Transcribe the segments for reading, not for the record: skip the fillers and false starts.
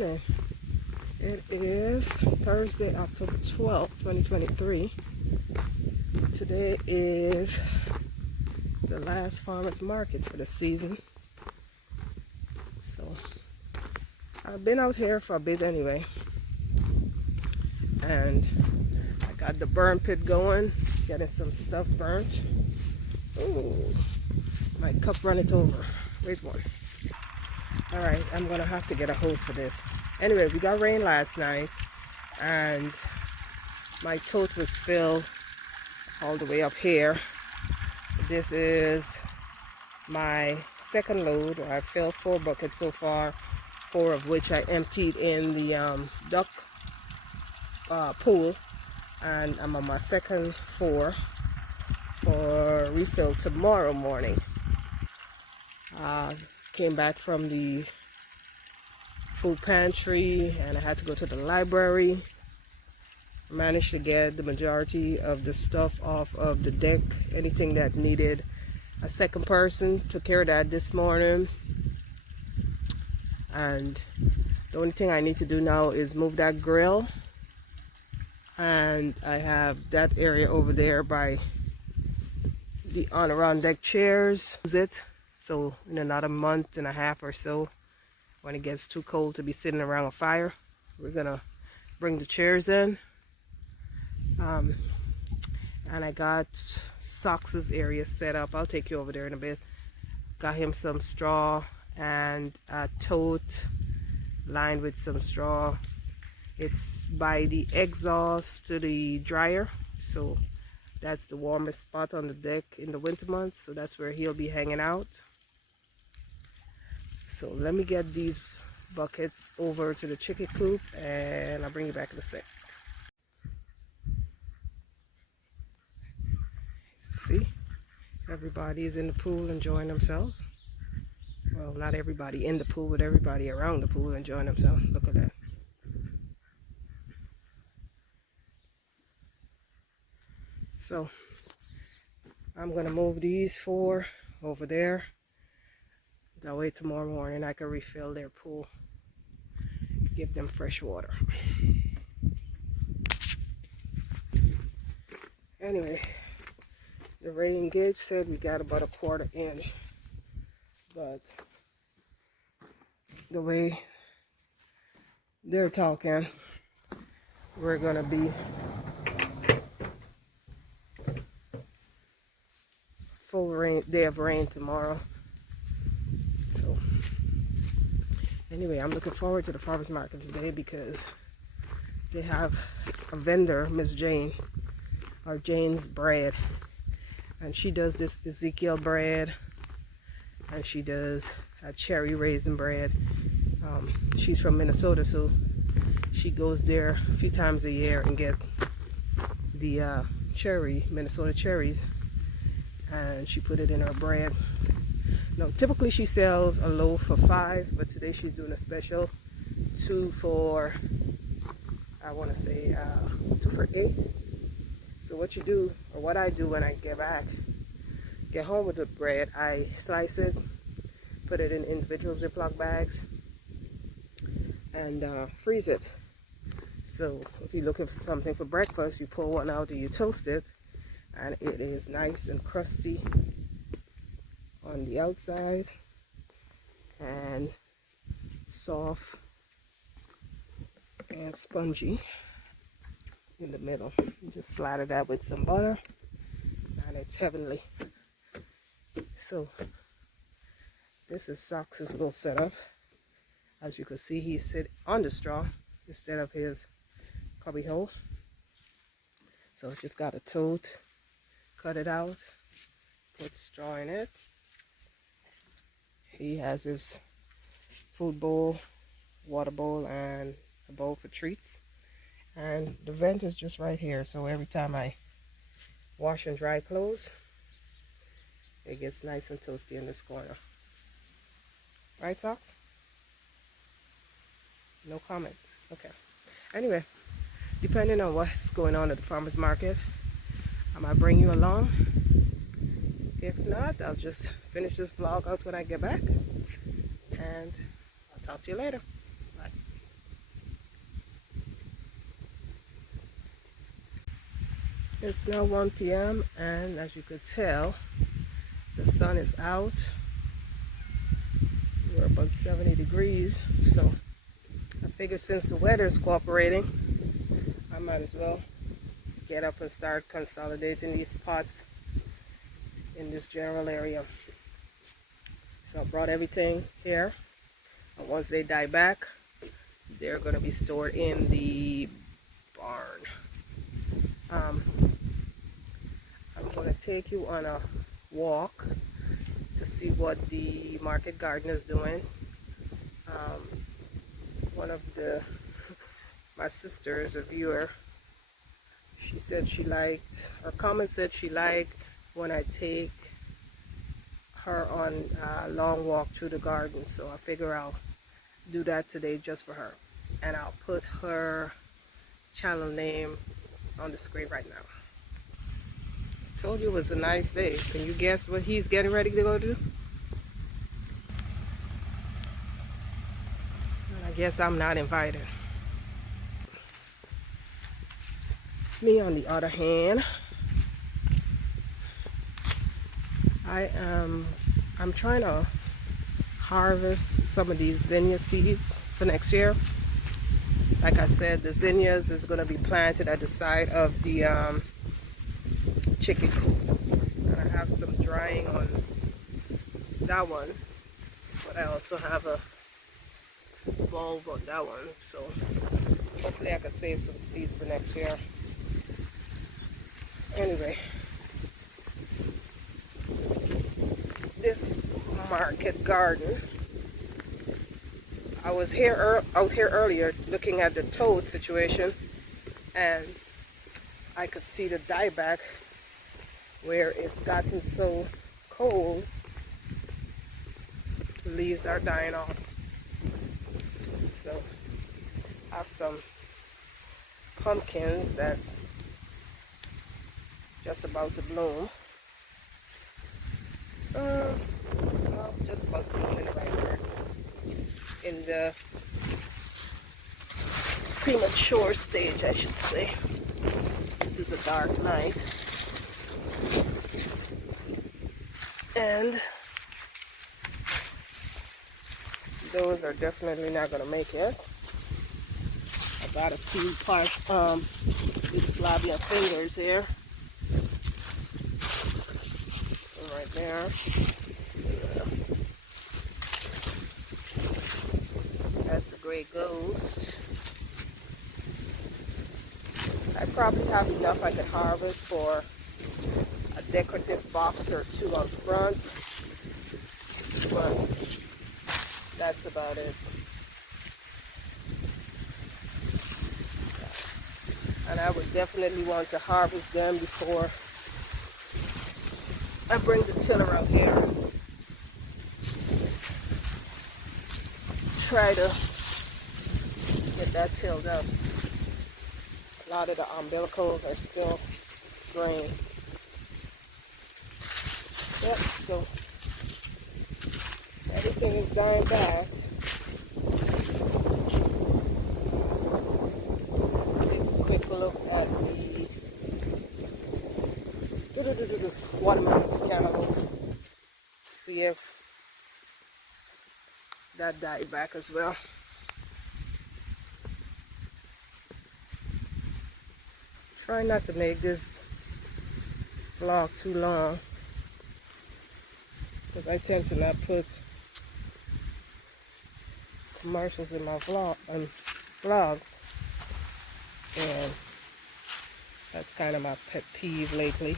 morning. It is Thursday, October 12th, 2023. Today is the last farmer's market for the season. So I've been out here for a bit anyway. And I got the burn pit going, getting some stuff burnt. Ooh, my cup run it over. Wait one. Alright, I'm gonna have to get a hose for this. Anyway, we got rain last night and my tote was filled all the way up here. This is my second load. I filled 4 buckets so far, 4 of which I emptied in the duck pool, and I'm on my second 4 for refill tomorrow morning. Came back from the food pantry and I had to go to the library. Managed to get the majority of the stuff off of the deck. Anything that needed a second person, took care of that this morning. And the only thing I need to do now is move that grill, and I have that area over there by the on around deck chairs. So in another month and a half or so, when it gets too cold to be sitting around a fire, we're gonna bring the chairs in. And I got Sox's area set up. I'll take you over there in a bit. Got him some straw and a tote lined with some straw. It's by the exhaust to the dryer, so that's the warmest spot on the deck in the winter months, so that's where he'll be hanging out. So let me get these buckets over to the chicken coop and I'll bring you back in a sec. See, everybody is in the pool enjoying themselves. Well, not everybody in the pool, but everybody around the pool enjoying themselves. Look at that. So I'm gonna move these 4 over there. That way tomorrow morning I can refill their pool, give them fresh water. Anyway, the rain gauge said we got about a 1/4 inch, but the way they're talking, we're gonna be full rain, day of rain tomorrow. So anyway, I'm looking forward to the farmers market today because they have a vendor, Miss Jane, or Jane's Bread, and she does this Ezekiel bread, and she does a cherry raisin bread. She's from Minnesota, so she goes there a few times a year and get the Minnesota cherries, and she put it in her bread. Now, typically she sells a loaf for $5, but today she's doing a special 2 for, I want to say 2 for $8. So what you do, or what I do when I get home with the bread, I slice it, put it in individual Ziploc bags, and freeze it. So if you're looking for something for breakfast, you pull one out and you toast it, and it is nice and crusty on the outside and soft and spongy in the middle. You just slather that with some butter and it's heavenly. So this is Sox's little setup. As you can see, he's sitting on the straw instead of his cubby hole. So just got a tote, cut it out, put straw in it. He has his food bowl, water bowl, and a bowl for treats. And the vent is just right here, so every time I wash and dry clothes, it gets nice and toasty in this corner. Right, Sox? No comment. Okay. Anyway, depending on what's going on at the farmer's market, I might bring you along. If not, I'll just finish this vlog out when I get back. And I'll talk to you later. Bye. It's now 1 p.m. and as you could tell, the sun is out. We're about 70 degrees, so I figured since the weather is cooperating, I might as well get up and start consolidating these pots in this general area. So I brought everything here, and once they die back, they're going to be stored in the barn. I'm going to take you on a walk to see what the market garden is doing. One of my sisters, a viewer, she said she liked, her comment said she liked when I take her on a long walk through the garden. So I figure I'll do that today just for her. And I'll put her channel name on the screen right now. I told you it was a nice day. Can you guess what he's getting ready to go do? I guess I'm not invited. Me, on the other hand, I'm trying to harvest some of these zinnia seeds for next year. Like I said, the zinnias is going to be planted at the side of the chicken coop. And I have some drying on that one, but I also have a bulb on that one, so hopefully I can save some seeds for next year. Anyway, this market garden, I was out here earlier looking at the toad situation, and I could see the dieback where it's gotten so cold, the leaves are dying off. So I have some pumpkins that's just about to bloom. Well, just about to bloom in the right here. In the premature stage, I should say. This is a dark night. And those are definitely not going to make it. I got a few Yugoslavia fingers here. Right there. That's the gray ghost. I probably have enough I can harvest for a decorative box or two on front, but that's about it. And I would definitely want to harvest them before I bring the tiller out here. Try to get that tilled up. A lot of the umbilicals are still green. Yep, so everything is dying back. Let's take a quick look at the watermelon cantaloupe. See if that died back as well. Try not to make this vlog too long, because I tend to not put commercials in my vlogs, and that's kind of my pet peeve lately.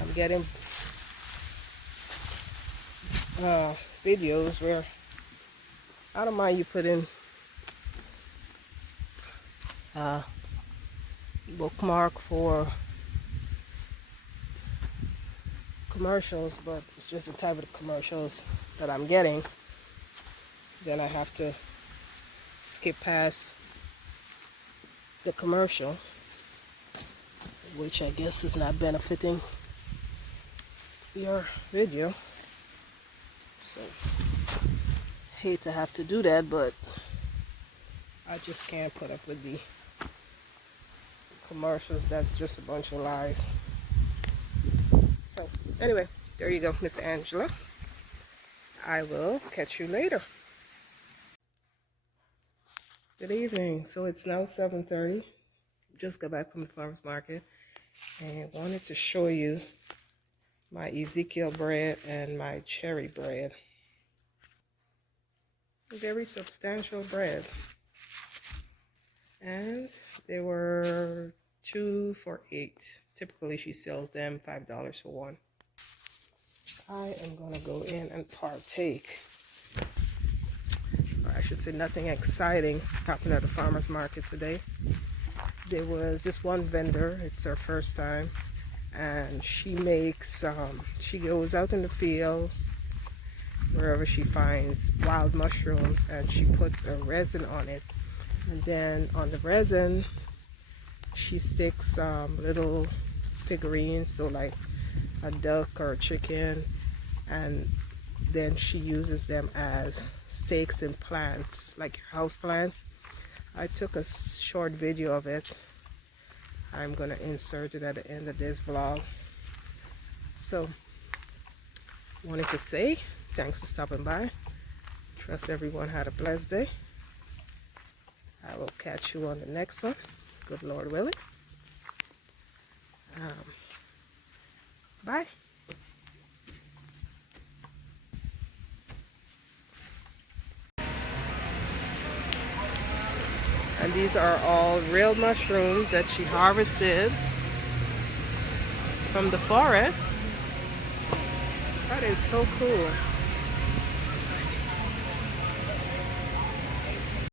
I'm getting videos where I don't mind you put in bookmark for commercials, but it's just the type of commercials that I'm getting. Then I have to skip past the commercial, which I guess is not benefiting your video. So hate to have to do that, but I just can't put up with the commercials. That's just a bunch of lies. So anyway, there you go, Miss Angela. I will catch you later. Good evening. So it's now 7:30. Just got back from the farmers market and wanted to show you my Ezekiel bread and my cherry bread. Very substantial bread. And they were 2 for $8. Typically she sells them $5 for one. I am gonna go in and partake. Or I should say nothing exciting happened at the farmers market today. There was just one vendor, it's her first time, and she makes, she goes out in the field wherever she finds wild mushrooms and she puts a resin on it, and then on the resin she sticks little figurines, so like a duck or a chicken, and then she uses them as stakes in plants, like your house plants. I took a short video of it. I'm gonna insert it at the end of this vlog. So wanted to say thanks for stopping by. Trust everyone had a blessed day. I will catch you on the next one, good Lord willing. Bye. And these are all real mushrooms that she harvested from the forest. That is so cool.